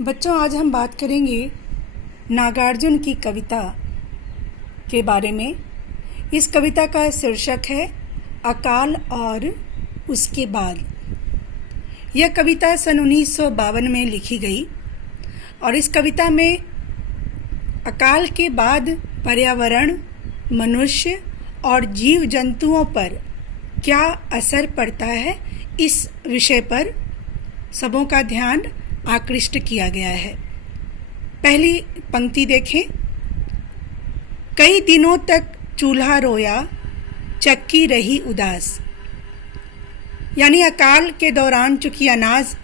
बच्चों, आज हम बात करेंगे नागार्जुन की कविता के बारे में। इस कविता का शीर्षक है अकाल और उसके बाद। यह कविता सन 1952 में लिखी गई और इस कविता में अकाल के बाद पर्यावरण, मनुष्य और जीव जंतुओं पर क्या असर पड़ता है, इस विषय पर सबों का ध्यान आकृष्ट किया गया है। पहली पंक्ति देखें। कई दिनों तक चूल्हा रोया, चक्की रही उदास। यानी अकाल के दौरान चूंकि अनाज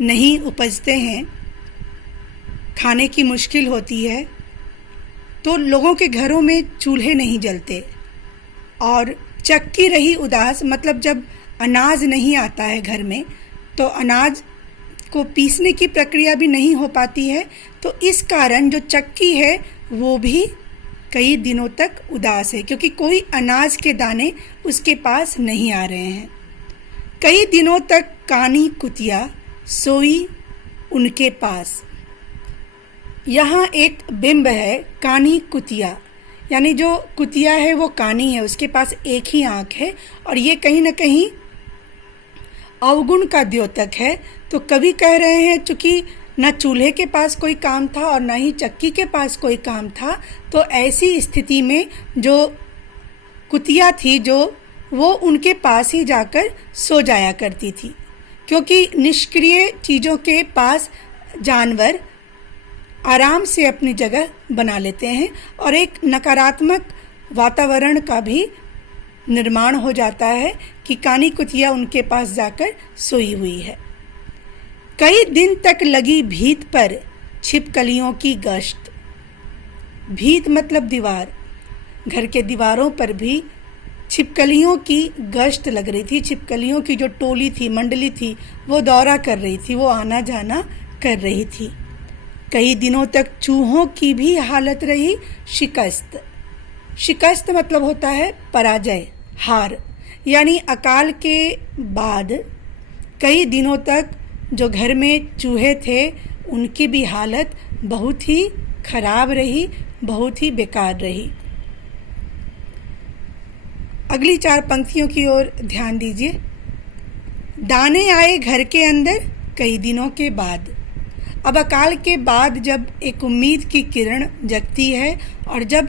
नहीं उपजते हैं, खाने की मुश्किल होती है, तो लोगों के घरों में चूल्हे नहीं जलते और चक्की रही उदास मतलब जब अनाज नहीं आता है घर में तो अनाज को पीसने की प्रक्रिया भी नहीं हो पाती है। तो इस कारण जो चक्की है वो भी कई दिनों तक उदास है, क्योंकि कोई अनाज के दाने उसके पास नहीं आ रहे हैं। कई दिनों तक कानी कुतिया सोई उनके पास। यहाँ एक बिंब है, कानी कुतिया, यानी जो कुतिया है वो कानी है, उसके पास एक ही आँख है और ये कहीं ना कहीं अवगुण का द्योतक है। तो कवि कह रहे हैं चूंकि न चूल्हे के पास कोई काम था और न ही चक्की के पास कोई काम था, तो ऐसी स्थिति में जो कुतिया थी वो उनके पास ही जाकर सो जाया करती थी, क्योंकि निष्क्रिय चीज़ों के पास जानवर आराम से अपनी जगह बना लेते हैं और एक नकारात्मक वातावरण का भी निर्माण हो जाता है कि कानी कुतिया उनके पास जाकर सोई हुई है। कई दिन तक लगी भीत पर छिपकलियों की गश्त। भीत मतलब दीवार, घर के दीवारों पर भी छिपकलियों की गश्त लग रही थी। छिपकलियों की जो टोली थी, मंडली थी, वो दौरा कर रही थी, वो आना जाना कर रही थी। कई दिनों तक चूहों की भी हालत रही शिकस्त। शिकस्त मतलब होता है पराजय, हार। यानी अकाल के बाद कई दिनों तक जो घर में चूहे थे उनकी भी हालत बहुत ही खराब रही, बहुत ही बेकार रही। अगली 4 पंक्तियों की ओर ध्यान दीजिए। दाने आए घर के अंदर कई दिनों के बाद। अब अकाल के बाद जब एक उम्मीद की किरण जगती है और जब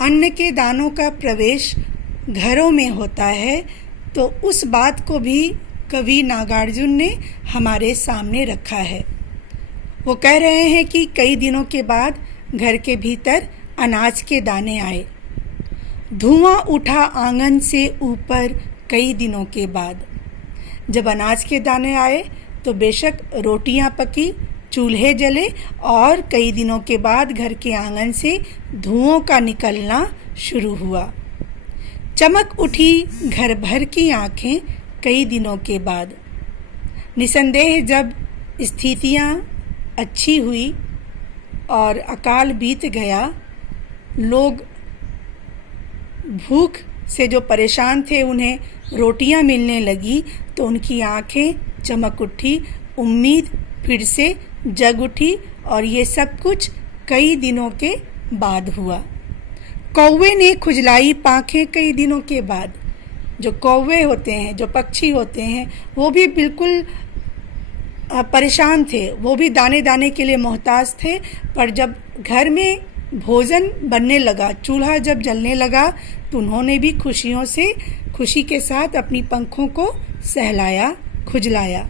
अन्न के दानों का प्रवेश घरों में होता है, तो उस बात को भी कवि नागार्जुन ने हमारे सामने रखा है। वो कह रहे हैं कि कई दिनों के बाद घर के भीतर अनाज के दाने आए। धुआं उठा आंगन से ऊपर कई दिनों के बाद। जब अनाज के दाने आए तो बेशक रोटियां पकी, चूल्हे जले और कई दिनों के बाद घर के आंगन से धुओं का निकलना शुरू हुआ। चमक उठी घर भर की आंखें कई दिनों के बाद। निसंदेह जब स्थितियां अच्छी हुई और अकाल बीत गया, लोग भूख से जो परेशान थे उन्हें रोटियां मिलने लगी, तो उनकी आंखें चमक उठी, उम्मीद फिर से जग उठी और ये सब कुछ कई दिनों के बाद हुआ। कौवे ने खुजलाई पाखें कई दिनों के बाद। जो कौवे होते हैं, जो पक्षी होते हैं, वो भी बिल्कुल परेशान थे, वो भी दाने दाने के लिए मोहताज थे। पर जब घर में भोजन बनने लगा, चूल्हा जब जलने लगा, तो उन्होंने भी खुशी के साथ अपनी पंखों को सहलाया, खुजलाया।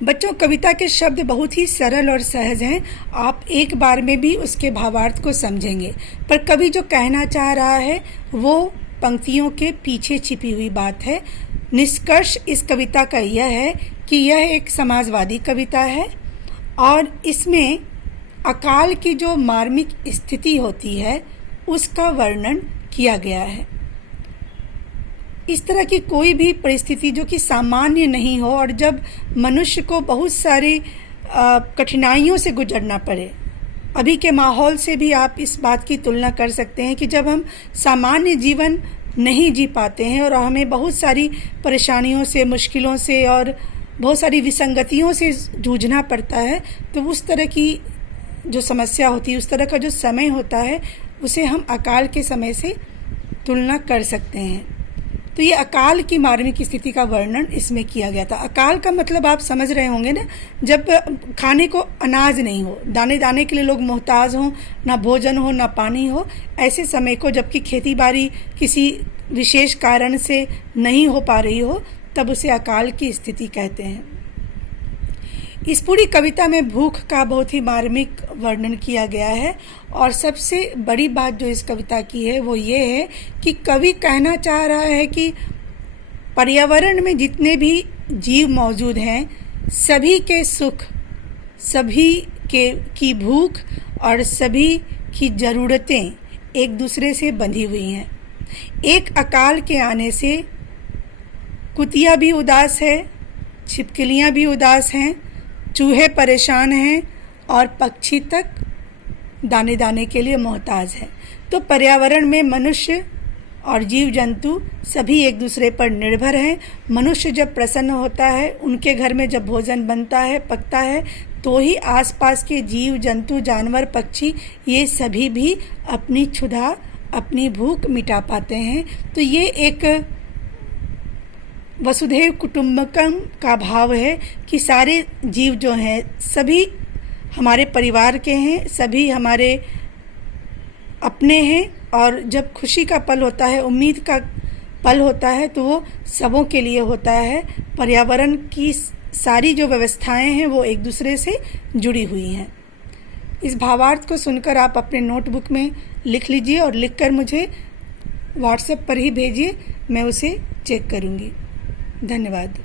बच्चों, कविता के शब्द बहुत ही सरल और सहज हैं। आप एक बार में भी उसके भावार्थ को समझेंगे, पर कवि जो कहना चाह रहा है वो पंक्तियों के पीछे छिपी हुई बात है। निष्कर्ष इस कविता का यह है कि यह एक समाजवादी कविता है और इसमें अकाल की जो मार्मिक स्थिति होती है उसका वर्णन किया गया है। इस तरह की कोई भी परिस्थिति जो कि सामान्य नहीं हो और जब मनुष्य को बहुत सारी कठिनाइयों से गुजरना पड़े। अभी के माहौल से भी आप इस बात की तुलना कर सकते हैं कि जब हम सामान्य जीवन नहीं जी पाते हैं और हमें बहुत सारी परेशानियों से, मुश्किलों से और बहुत सारी विसंगतियों से जूझना पड़ता है, तो उस तरह की जो समस्या होती है, उस तरह का जो समय होता है, उसे हम अकाल के समय से तुलना कर सकते हैं। तो ये अकाल की मार्मिक स्थिति का वर्णन इसमें किया गया था। अकाल का मतलब आप समझ रहे होंगे ना, जब खाने को अनाज नहीं हो, दाने दाने के लिए लोग मोहताज हों, ना भोजन हो ना पानी हो, ऐसे समय को जबकि खेती बाड़ी किसी विशेष कारण से नहीं हो पा रही हो, तब उसे अकाल की स्थिति कहते हैं। इस पूरी कविता में भूख का बहुत ही मार्मिक वर्णन किया गया है, और सबसे बड़ी बात जो इस कविता की है वो ये है कि कवि कहना चाह रहा है कि पर्यावरण में जितने भी जीव मौजूद हैं, सभी के सुख, सभी की भूख और सभी की ज़रूरतें एक दूसरे से बंधी हुई हैं। एक अकाल के आने से कुतिया भी उदास है, छिपकलियाँ भी उदास हैं, चूहे परेशान हैं और पक्षी तक दाने दाने के लिए मोहताज है। तो पर्यावरण में मनुष्य और जीव जंतु सभी एक दूसरे पर निर्भर हैं। मनुष्य जब प्रसन्न होता है, उनके घर में जब भोजन बनता है, पकता है, तो ही आसपास के जीव जंतु, जानवर, पक्षी, ये सभी भी अपनी क्षुधा, अपनी भूख मिटा पाते हैं। तो ये एक वसुधैव कुटुंबकम का भाव है कि सारे जीव जो हैं सभी हमारे परिवार के हैं, सभी हमारे अपने हैं, और जब खुशी का पल होता है, उम्मीद का पल होता है, तो वो सबों के लिए होता है। पर्यावरण की सारी जो व्यवस्थाएं हैं वो एक दूसरे से जुड़ी हुई हैं। इस भावार्थ को सुनकर आप अपने नोटबुक में लिख लीजिए और लिखकर मुझे व्हाट्सएप पर ही भेजिए, मैं उसे चेक करूँगी। धन्यवाद।